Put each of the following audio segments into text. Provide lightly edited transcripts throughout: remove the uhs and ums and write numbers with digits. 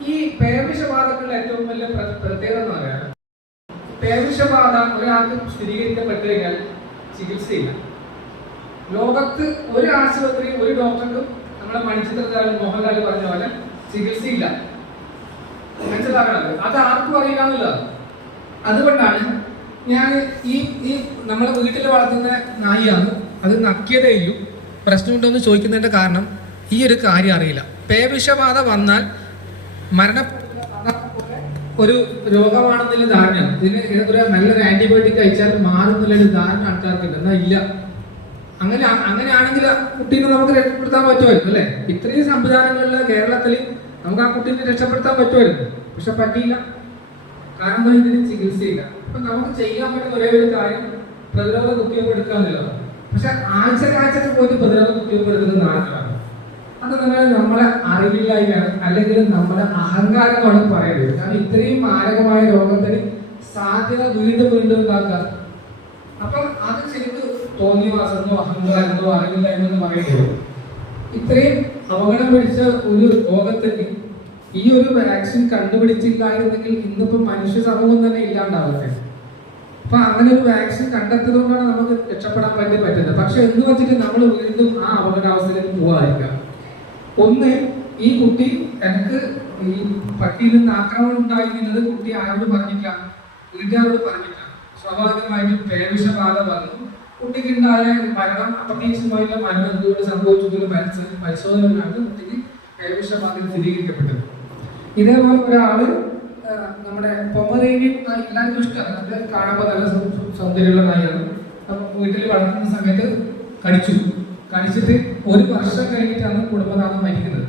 ഈ പേവിഷബാധകളുടെ ഏറ്റവും വലിയ പ്രത്യേകത എന്ന് പറയാൻ, പേവിഷബാധ ഒരാൾക്ക് സ്ഥിരീകരിക്കപ്പെട്ടു കഴിഞ്ഞാൽ ചികിത്സയില്ല. ലോകത്ത് ഒരു ആശുപത്രി, ഒരു ഡോക്ടർക്കും നമ്മളെ മണിച്ചിത്രത്താലും മോഹൻലാൽ പറഞ്ഞ പോലെ ചികിത്സയില്ല. മനസ്സിലാക്കണത് അത് ആർക്കും അറിയില്ല എന്നുള്ളത്. അതുകൊണ്ടാണ് ഞാൻ ഈ നമ്മളെ വീട്ടിൽ വളർത്തുന്ന നായിയാണ്, അത് നക്കിയതേ ഇല്ലു, പ്രശ്നമുണ്ടോയെന്ന് ചോദിക്കുന്നതിന്റെ കാരണം ഈ ഒരു കാര്യം അറിയില്ല. പേവിഷബാധ വന്നാൽ ഒരു രോഗമാണെന്നുള്ള ധാരണ, ഇതിന് ഒരു നല്ലൊരു ആന്റിബയോട്ടിക് കഴിച്ചാൽ മാറുന്നുള്ളൊരു ധാരണ ആൾക്കാർക്കുണ്ട്. എന്നാൽ ഇല്ല. അങ്ങനെയാണെങ്കിൽ കുട്ടീനെ നമുക്ക് രക്ഷപ്പെടുത്താൻ പറ്റുമായിരുന്നു അല്ലെ? ഇത്രയും സംവിധാനങ്ങളില് കേരളത്തിൽ നമുക്ക് ആ കുട്ടീനെ രക്ഷപ്പെടുത്താൻ പറ്റുമായിരുന്നു. പക്ഷെ പറ്റിയില്ല. കാരണം ഇതിന് ചികിത്സയില്ല. അപ്പൊ നമുക്ക് ചെയ്യാൻ പറ്റുന്ന ഒരേ ഒരു കാര്യം പ്രതിരോധ കുത്തിവയ്പ്പ് എടുക്കുക എന്നുള്ളതാണ്. പക്ഷെ ആഴ്ചക്ക് പോയിട്ട് പ്രതിരോധ കുത്തിവയ്പ്പ് എടുക്കുന്നത് നാട്ടിലാണ്. അത് നമ്മളെ അറിവില്ലായ്മയാണ്, അല്ലെങ്കിൽ നമ്മുടെ അഹങ്കാരമാണ് പറയേണ്ടത്. കാരണം ഇത്രയും മാരകമായ രോഗത്തിന് സാധ്യത വീണ്ടും ഉണ്ടാക്കുക. അപ്പം അത് ശരിക്കും തോന്നിയവാസെന്നോ അഹങ്കാരമോ അറിവില്ലായ്മ പറയേണ്ടത്. ഇത്രയും അപകടം പിടിച്ച ഒരു രോഗത്തിന് ഈ ഒരു വാക്സിൻ കണ്ടുപിടിച്ചില്ലായിരുന്നെങ്കിൽ ഇന്നിപ്പോ മനുഷ്യ സമൂഹം തന്നെ ഇല്ലാണ്ടാവട്ടെ. അപ്പൊ അങ്ങനെ ഒരു വാക്സിൻ കണ്ടെത്തിയതുകൊണ്ടാണ് നമുക്ക് രക്ഷപ്പെടാൻ വേണ്ടി പറ്റുന്നത്. പക്ഷെ എന്ന് വെച്ചിട്ട് നമ്മൾ വീണ്ടും ആ അപകടാവസ്ഥയിലേക്ക് പോകാതിരിക്കാം. ഒന്ന്, ഈ കുട്ടി എനിക്ക് ഈ പട്ടിയിൽ നിന്ന് ആക്രമണം ഉണ്ടായിരുന്നത് കുട്ടി ആരോട് പറഞ്ഞില്ല, വീട്ടുകാരോട് പറഞ്ഞില്ല. സ്വാഭാവികമായിട്ടും പേവിഷബാധ വന്നു, കുട്ടിക്കുണ്ടായ മരണം, അപ്രതീക്ഷിതമായിട്ടുള്ള മരണം എന്തുകൊണ്ട് സംഭവിച്ചതിന് പരിശോധനയിലാണ് കുട്ടിക്ക് പേവിഷബാധ സ്ഥിരീകരിക്കപ്പെട്ടത്. ഇതേപോലെ ഒരാള് നമ്മുടെ പൊമറേനിയൻ എല്ലാവർക്കും ഇഷ്ടമാണ്, കാണുമ്പോൾ നല്ല സൗന്ദര്യമുള്ള നായാണ്. വീട്ടിൽ വളർത്തുന്ന സമയത്ത് കടിച്ചിട്ട് 1 വർഷം കഴിഞ്ഞിട്ടാണ് കുടുംബനാഥം മരിക്കുന്നത്.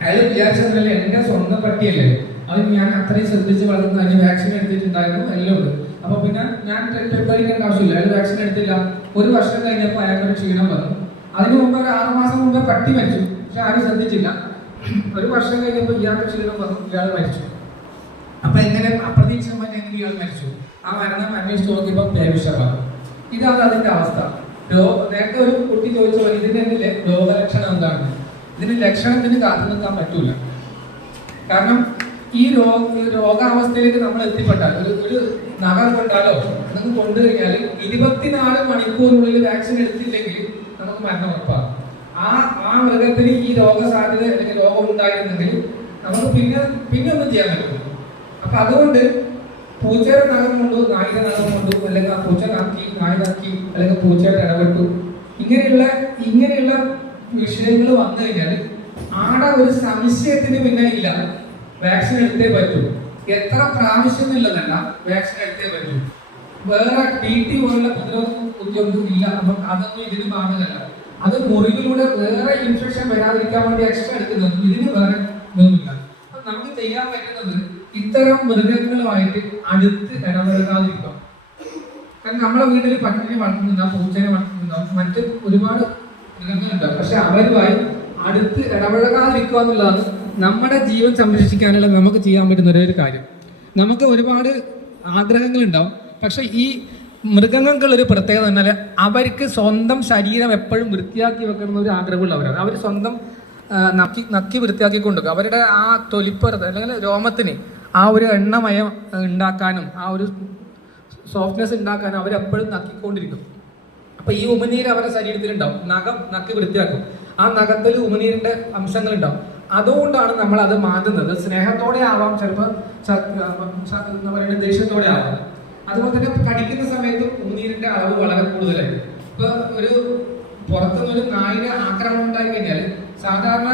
അയാൾ വിചാരിച്ചതല്ലേ, എന്റെ സ്വന്തം പട്ടിയല്ലേ, അത് ഞാൻ അത്രയും ശ്രദ്ധിച്ച് വളർത്തുന്ന, അതിന് വാക്സിൻ എടുത്തിട്ടുണ്ടായിരുന്നു, എല്ലാം ഉണ്ട്. അപ്പൊ പിന്നെ ഞാൻ പേടിക്കേണ്ട ആവശ്യമില്ല. അയാൾ വാക്സിൻ എടുത്തില്ല. 1 വർഷം കഴിഞ്ഞപ്പോൾ അയാൾക്കൊരു ക്ഷീണം വന്നു. അതിനു മുമ്പ് ഒരു 6 മാസം മുമ്പ് പട്ടി മരിച്ചു, പക്ഷെ ആരും ശ്രദ്ധിച്ചില്ല. 1 വർഷം കഴിഞ്ഞപ്പോൾ ഇയാൾക്ക് ക്ഷീണം വന്നു, ഇയാൾ മരിച്ചു. അപ്പൊ എങ്ങനെ അപ്രതീക്ഷിതമായി എങ്ങനെ ഇയാൾ മരിച്ചു? ആ മരണം അന്വേഷിച്ച് നോക്കിയപ്പോൾ പേവിഷബാധ. ഇതാണ് അതിന്റെ അവസ്ഥ. നേരത്തെ ഒരു കുട്ടി ചോദിച്ചു, ഇതിന്റെ രോഗലക്ഷണം എന്താണ്? ഇതിന് ലക്ഷണത്തിന് കാത്തു നിൽക്കാൻ പറ്റൂല. കാരണം ഈ രോഗാവസ്ഥയിലേക്ക് നമ്മൾ എത്തിപ്പെട്ടാൽ, ഒരു നഖം കൊണ്ടാലോ നമുക്ക് കൊണ്ടുകഴിഞ്ഞാൽ 24 മണിക്കൂറിനുള്ളിൽ വാക്സിൻ എടുത്തില്ലെങ്കിൽ നമുക്ക് മരണം ഉറപ്പാണ്. ആ മൃഗത്തിന് ഈ രോഗസാധ്യത അല്ലെങ്കിൽ രോഗം ഉണ്ടായിരുന്നെങ്കിൽ നമുക്ക് പിന്നെ ഒന്നും ചെയ്യാൻ പറ്റും. അപ്പൊ അതുകൊണ്ട് പൂച്ചയുടെ നഖം കൊണ്ടു, നായിക നഖം കൊണ്ടു, അല്ലെങ്കിൽ ആ പൂച്ച നാക്കി, നായി നാക്കി, അല്ലെങ്കിൽ പൂച്ചയുടെ ഇടപെട്ടു, ഇങ്ങനെയുള്ള വിഷയങ്ങൾ വന്നു കഴിഞ്ഞാൽ ആടെ ഒരു സംശയത്തിന് പിന്നെ ഇല്ല, വാക്സിൻ എടുത്തേ പറ്റൂ. എത്ര പ്രാവശ്യം എന്നുള്ളതല്ല, വാക്സിൻ എടുത്തേ പറ്റൂ. വേറെ TT പോലുള്ള പ്രതിരോധ കുത്തിവയ്പ്പ് ഇല്ല, നമുക്ക് അതൊന്നും ഇതിന് ബാധകമല്ല. അത് മുറിവിലൂടെ വേറെ ഇൻഫെക്ഷൻ വരാതിരിക്കാൻ വേണ്ടി എക്സ്ട്രാ എടുക്കുന്നത്, ഇതിന് വേറെ ഒന്നുമില്ല. അപ്പൊ നമുക്ക് ചെയ്യാൻ പറ്റുന്നത് ഇത്തരം മൃഗങ്ങളുമായിട്ട് അടുത്ത് ഇടപെടാതിരിക്കാം. കാരണം നമ്മളെ വീട്ടിൽ പട്ടിനെ വളർത്തുന്നുണ്ടാവും, പൂച്ചനെ വളർത്തുന്നുണ്ടാവും, മറ്റ് ഒരുപാട് മൃഗങ്ങളുണ്ടാവും. പക്ഷെ അവരുമായി അടുത്ത് ഇടപഴകാതിരിക്കുക എന്നുള്ളതാണ് നമ്മുടെ ജീവൻ സംരക്ഷിക്കാനുള്ള നമുക്ക് ചെയ്യാൻ പറ്റുന്ന ഒരേ ഒരു കാര്യം. നമുക്ക് ഒരുപാട് ആഗ്രഹങ്ങളുണ്ടാവും, പക്ഷെ ഈ മൃഗങ്ങൾക്കുള്ളൊരു പ്രത്യേകത പറഞ്ഞാൽ അവർക്ക് സ്വന്തം ശരീരം എപ്പോഴും വൃത്തിയാക്കി വെക്കുന്ന ഒരു ആഗ്രഹമുള്ളവരാണ്. അവർ സ്വന്തം നക്കി വൃത്തിയാക്കി കൊണ്ടുവയ്ക്കും. അവരുടെ ആ തൊലിപ്പുറത്ത് അല്ലെങ്കിൽ രോമത്തിന് ആ ഒരു എണ്ണമയം ഉണ്ടാക്കാനും ആ ഒരു സോഫ്റ്റ്നെസ് ഉണ്ടാക്കാനും അവരെപ്പോഴും നക്കിക്കൊണ്ടിരിക്കും. അപ്പൊ ഈ ഉമിനീര് അവരുടെ ശരീരത്തിലുണ്ടാവും. നഖം നക്കി വൃത്തിയാക്കും. ആ നഖത്തിൽ ഉമിനീരിന്റെ അംശങ്ങളുണ്ടാവും. അതുകൊണ്ടാണ് നമ്മൾ അത് മാറ്റുന്നത്. സ്നേഹത്തോടെ ആവാം, ചിലപ്പോൾ എന്താ പറയുക, ദേഷ്യത്തോടെ ആവാം. അതുപോലെ തന്നെ കടിക്കുന്ന സമയത്ത് ഉമിനീരിന്റെ അളവ് വളരെ കൂടുതലായിരിക്കും. ഇപ്പൊ ഒരു പുറത്തുനിന്നൊരു നായിന്റെ ആക്രമണം ഉണ്ടായി കഴിഞ്ഞാൽ സാധാരണ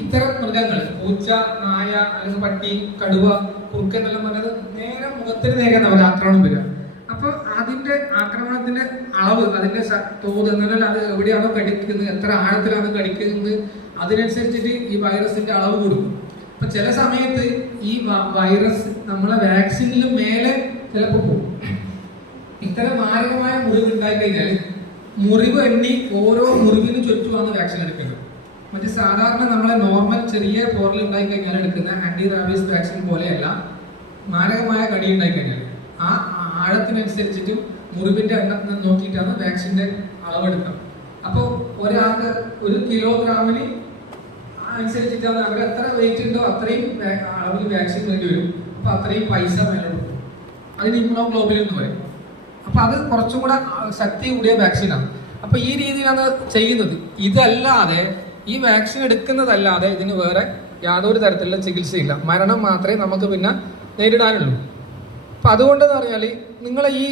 ഇത്തരം മൃഗങ്ങൾ, പൂച്ച, നായ, അല്ലെങ്കിൽ പട്ടി, കടുവ, കുറുക്കൻ എന്നെല്ലാം പറഞ്ഞത് നേരെ മുഖത്തിന് നേരെയാണ് അവർ ആക്രമണം വരിക. അപ്പൊ അതിന്റെ ആക്രമണത്തിന്റെ അളവ്, അതിന്റെ തോത് എന്നാൽ അത് എവിടെയാണോ കടിക്കുന്നത്, എത്ര ആഴത്തിലാണ് കടിക്കുന്നത്, അതിനനുസരിച്ചിട്ട് ഈ വൈറസിന്റെ അളവ് കൊടുക്കും. അപ്പൊ ചില സമയത്ത് ഈ വൈറസ് നമ്മളെ വാക്സിനിലും മേലെ ചിലപ്പോൾ പോകും. ഇത്തരം മാരകമായ മുറിവ് ഉണ്ടായി കഴിഞ്ഞാൽ മുറിവ് എണ്ണി ഓരോ മുറിവിനും ചുറ്റുമാണ് വാക്സിൻ എടുക്കുന്നത്. മറ്റേ സാധാരണ നമ്മളെ നോർമൽ ചെറിയ പോറൽ ഉണ്ടായി കഴിഞ്ഞാൽ എടുക്കുന്ന ആന്റി റാബീസ് വാക്സിൻ പോലെയല്ല. മാരകമായ കടി ഉണ്ടായി കഴിഞ്ഞാൽ ആ ആഴത്തിനനുസരിച്ചിട്ടും മുറിവിന്റെ എണ്ണം നോക്കിയിട്ടാണ് വാക്സിന്റെ അളവെടുക്കുക. അപ്പോൾ ഒരാൾക്ക് 1 കിലോഗ്രാമിന് അനുസരിച്ചിട്ടാണ് അവർ എത്ര വെയിറ്റ് ഉണ്ടോ അത്രയും അളവിൽ വാക്സിൻ വേണ്ടി വരും. അപ്പൊ അത്രയും പൈസ മേലെ കൊടുക്കും. അതിന് ഇമ്മ്യൂണോഗ്ലോബുലിൻ എന്ന് പറയും. അപ്പൊ അത് കുറച്ചും കൂടെ ശക്തി കൂടിയ വാക്സിനാണ്. അപ്പൊ ഈ രീതിയിലാണ് ചെയ്യുന്നത്. ഇതല്ലാതെ ഈ വാക്സിൻ എടുക്കുന്നതല്ലാതെ ഇതിന് വേറെ യാതൊരു തരത്തിലുള്ള ചികിത്സയില്ല. മരണം മാത്രമേ നമുക്ക് പിന്നെ നേരിടാനുള്ളൂ. അപ്പൊ അതുകൊണ്ടെന്ന് പറഞ്ഞാൽ നിങ്ങൾ ഈ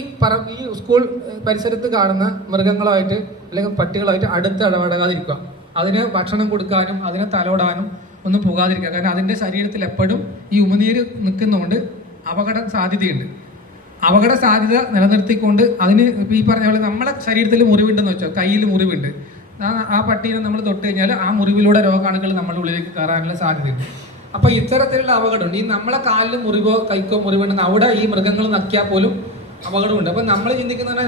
സ്കൂൾ പരിസരത്ത് കാണുന്ന മൃഗങ്ങളുമായിട്ട് അല്ലെങ്കിൽ പട്ടികളായിട്ട് അടുത്ത് ഇടപെടാതിരിക്കുക. അതിന് ഭക്ഷണം കൊടുക്കാനും അതിനെ തലോടാനും ഒന്നും പോകാതിരിക്കുക. കാരണം അതിൻ്റെ ശരീരത്തിൽ എപ്പോഴും ഈ ഉമിനീര് നിൽക്കുന്നതുകൊണ്ട് അപകട സാധ്യതയുണ്ട്. അപകട സാധ്യത നിലനിർത്തിക്കൊണ്ട് അതിന് ഈ പറഞ്ഞ പോലെ നമ്മളെ ശരീരത്തിൽ മുറിവുണ്ടെന്ന് വെച്ചോ, കയ്യിൽ മുറിവുണ്ട്, ആ പട്ടീനെ നമ്മൾ തൊട്ട് കഴിഞ്ഞാൽ ആ മുറിവിലൂടെ രോഗാണുക്കൾ നമ്മുടെ ഉള്ളിലേക്ക് കയറാനുള്ള സാധ്യതയുണ്ട്. അപ്പൊ ഇത്തരത്തിലുള്ള അപകടമുണ്ട്. ഈ നമ്മളെ കാലിൽ മുറിവോ കൈക്കോ മുറിവുണ്ടെന്ന് അവിടെ ഈ മൃഗങ്ങൾ നക്കിയാൽ പോലും അപകടമുണ്ട്. അപ്പൊ നമ്മൾ ചിന്തിക്കുന്ന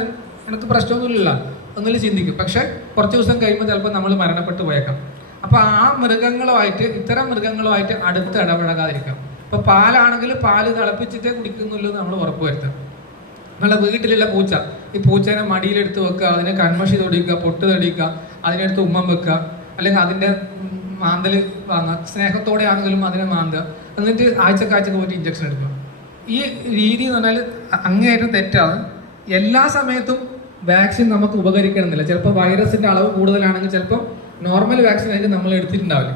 എനിക്ക് പ്രശ്നമൊന്നുമില്ല ഒന്നിലും ചിന്തിക്കും. പക്ഷെ കുറച്ച് ദിവസം കഴിയുമ്പോൾ ചിലപ്പോൾ നമ്മൾ മരണപ്പെട്ടു പോയേക്കാം. അപ്പൊ ആ ഇത്തരം മൃഗങ്ങളുമായിട്ട് അടുത്ത് ഇടപഴകാതിരിക്കാം. ഇപ്പൊ പാലാണെങ്കിൽ പാല് തിളപ്പിച്ചിട്ടേ കുടിക്കുന്നുള്ളൂ നമ്മൾ ഉറപ്പുവരുത്താം. നമ്മളെ വീട്ടിലുള്ള പൂച്ച, ഈ പൂച്ചേനെ മടിയിലെടുത്ത് വെക്കുക, അതിനെ കൺമഷി തൊടിക്കുക, പൊട്ട് തൊടിക്കുക, അതിനെടുത്ത് ഉമ്മം വെക്കുക, അല്ലെങ്കിൽ അതിന്റെ മാന്തല് വാങ്ങുക, സ്നേഹത്തോടെ ആണെങ്കിലും അതിനെ മാന്തുക, എന്നിട്ട് ആഴ്ചക്കാഴ്ചക്ക് പോയിട്ട് ഇഞ്ചക്ഷൻ എടുക്കുക. ഈ രീതി എന്ന് പറഞ്ഞാൽ അങ്ങേയറ്റം തെറ്റാണ്. എല്ലാ സമയത്തും വാക്സിൻ നമുക്ക് ഉപകരിക്കണമെന്നില്ല. ചിലപ്പോൾ വൈറസിന്റെ അളവ് കൂടുതലാണെങ്കിൽ ചിലപ്പോൾ നോർമൽ വാക്സിൻ ആയിട്ട് നമ്മൾ എടുത്തിട്ടുണ്ടാവില്ല.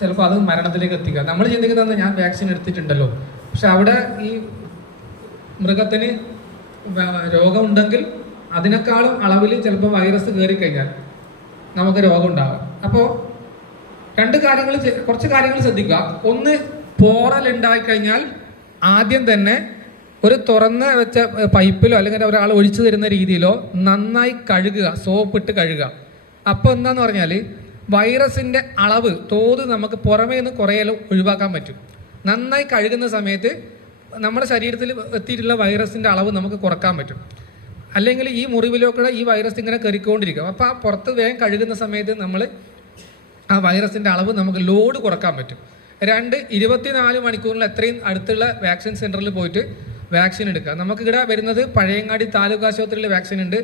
ചിലപ്പോൾ അത് മരണത്തിലേക്ക് എത്തിക്കുക. നമ്മൾ ചിന്തിക്കുന്നത് ഞാൻ വാക്സിൻ എടുത്തിട്ടുണ്ടല്ലോ, പക്ഷെ അവിടെ ഈ മൃഗത്തിന് രോഗമുണ്ടെങ്കിൽ അതിനേക്കാളും അളവിൽ ചിലപ്പോൾ വൈറസ് കയറിക്കഴിഞ്ഞാൽ നമുക്ക് രോഗം ഉണ്ടാകാം. അപ്പോൾ കുറച്ച് കാര്യങ്ങൾ ശ്രദ്ധിക്കുക. ഒന്ന്, പോറൽ ഉണ്ടായിക്കഴിഞ്ഞാൽ ആദ്യം തന്നെ ഒരു തുറന്ന് വെച്ച പൈപ്പിലോ അല്ലെങ്കിൽ ഒരാൾ ഒഴിച്ചു തരുന്ന രീതിയിലോ നന്നായി കഴുകുക, സോപ്പിട്ട് കഴുകുക. അപ്പോൾ എന്താന്ന് പറഞ്ഞാൽ വൈറസിന്റെ തോത് നമുക്ക് പുറമേ നിന്ന് കുറേലും ഒഴിവാക്കാൻ പറ്റും. നന്നായി കഴുകുന്ന സമയത്ത് നമ്മുടെ ശരീരത്തിൽ എത്തിയിട്ടുള്ള വൈറസിന്റെ അളവ് നമുക്ക് കുറക്കാൻ പറ്റും. അല്ലെങ്കിൽ ഈ മുറിവിലൊക്കെ ഈ വൈറസ് ഇങ്ങനെ കയറിക്കൊണ്ടിരിക്കും. അപ്പോൾ ആ പുറത്ത് വേഗം കഴുകുന്ന സമയത്ത് നമ്മൾ ആ വൈറസിന്റെ അളവ് നമുക്ക് ലോഡ് കുറക്കാൻ പറ്റും. 24 മണിക്കൂറിൽ എത്രയും അടുത്തുള്ള വാക്സിൻ സെന്ററിൽ പോയിട്ട് വാക്സിൻ എടുക്കുക. നമുക്കിവിടെ വരുന്നത് പഴയങ്ങാടി താലൂക്ക് ആശുപത്രിയിൽ വാക്സിൻ ഉണ്ട്,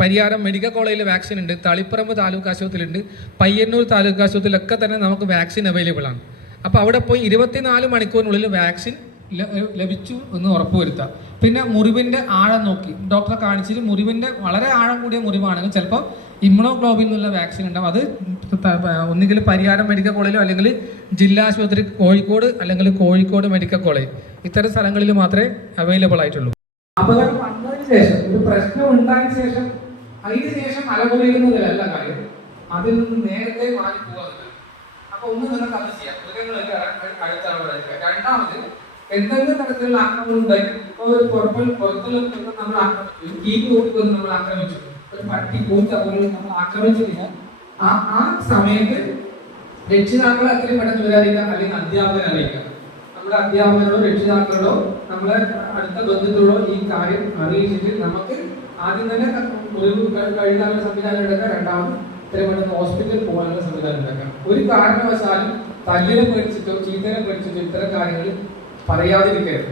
പരിയാരം മെഡിക്കൽ കോളേജിൽ വാക്സിൻ ഉണ്ട്, തളിപ്പറമ്പ് താലൂക്ക് ആശുപത്രിയിലുണ്ട്, പയ്യന്നൂർ താലൂക്ക് ആശുപത്രിയിലൊക്കെ തന്നെ നമുക്ക് വാക്സിൻ അവൈലബിൾ ആണ്. അപ്പോൾ അവിടെ പോയി 24 മണിക്കൂറിനുള്ളിൽ വാക്സിൻ ലഭിച്ചു എന്ന് ഉറപ്പുവരുത്തുക. പിന്നെ മുറിവിൻ്റെ ആഴം നോക്കി ഡോക്ടറെ കാണിച്ചിട്ട് മുറിവിൻ്റെ വളരെ ആഴം കൂടിയ മുറിവാണെങ്കിൽ ചിലപ്പോൾ ഇമ്മ്യൂണോഗ്ലോബിൻ എന്നുള്ള വാക്സിൻ ഉണ്ടാവും. അത് ഒന്നുകിൽ പരിയാരം മെഡിക്കൽ കോളേജിലോ അല്ലെങ്കിൽ ജില്ലാ ആശുപത്രി കോഴിക്കോട് അല്ലെങ്കിൽ കോഴിക്കോട് മെഡിക്കൽ കോളേജ് ഇത്തരം സ്ഥലങ്ങളിൽ മാത്രമേ അവൈലബിൾ ആയിട്ടുള്ളൂ. അപകടം വന്നതിന് ശേഷം, ഒരു പ്രശ്നം ഉണ്ടായതിനു ശേഷം, അതിന് ശേഷം അലമുറിയുന്നതിലല്ല കാര്യം, അതിൽ നിന്ന് നേരത്തെ മാറി പോകാറില്ല. അപ്പൊ ഒന്ന് നിങ്ങൾക്ക് അത് ചെയ്യാം, മൃഗങ്ങളൊക്കെ അടുത്തളവായിരിക്കുക. രണ്ടാമത്, എന്തെങ്കിലും തരത്തിലുള്ള ആക്രമണം ഉണ്ടായി, ഇപ്പൊ ഒരു പുറത്തുള്ള നമ്മൾ ആക്രമിച്ചു, കീപ്പ് കൂട്ടി നമ്മൾ ആക്രമിച്ചു, ഒരു പട്ടി പൂച്ച പോലും നമ്മൾ ആക്രമിച്ചു കഴിഞ്ഞാൽ ആ സമയത്ത് രക്ഷിതാക്കളെ അത്രയും പെട്ടെന്ന് വരാതിരിക്കാം, അല്ലെങ്കിൽ അധ്യാപകരെ അറിയിക്കാം. നമ്മുടെ അധ്യാപകരോടോ രക്ഷിതാക്കളോടോ നമ്മളെ അടുത്ത ബന്ധുക്കളോടോ ഈ കാര്യം അറിയിച്ചിട്ട് നമുക്ക് ആദ്യം തന്നെ മുറിവ് കഴുകാനുള്ള സംവിധാനം എടുക്കാം. രണ്ടാമത് ഇത്രയും പെട്ടെന്ന് ഹോസ്പിറ്റലിൽ പോകാനുള്ള സംവിധാനം ഉണ്ടാക്കാം. ഒരു കാരണവശാലും തല്ലിനെ പേടിച്ചിട്ടോ ചീത്തനെ പേടിച്ചിട്ടോ ഇത്തരം കാര്യങ്ങൾ പറയാതിരിക്കരുത്.